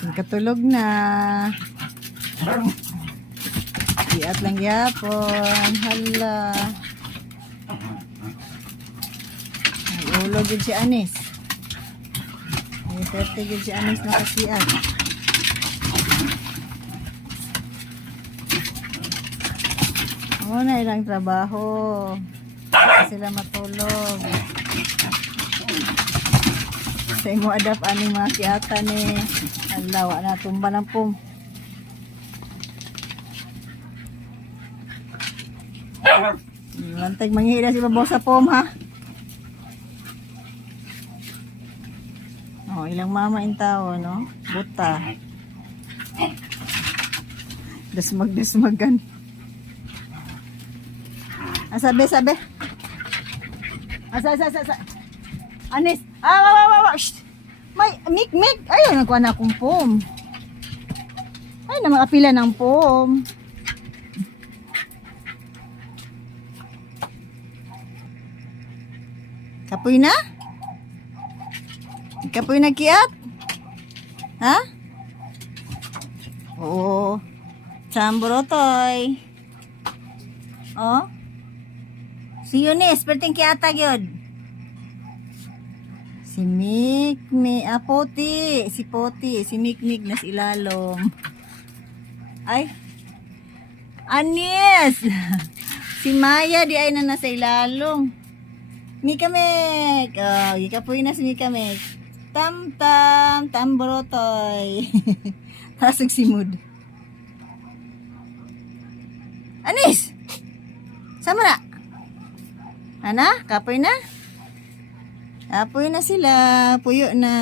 Katulog na. Iat lang yapon. Hala. Nag-ulog yun si Anis. May 30 yun si Anis na kasiat. Na ilang trabaho. Sila matulog. Sa imo adap ani mga kiata ni. Alaw na tumba ng pum. Lantag manghira si babaw sa pum ha. Oh, ilang mama in tao no. Buta. Dasmagan. Sabi. Asa. Anis. Wa. May mik. Ayaw nagkuha na akong pom. Ay na makapila ng pom. Kapoy na? Kapoy na kiat? Ha? Oo. Chambrotoy. Oh. Si Yunis, perting kiata gyud. Si Mikmik, Poti, si Mikmik na si Ilalom. Ay. Anis. Si Maya di ay na nasa Ilalom. Mikamek. Oh, ikapoy na si Mikamek. Tamborotoy. Tasag si Mood. Anis. Sama na. Ana, kapoy na? Kapoy na sila. Puyo na.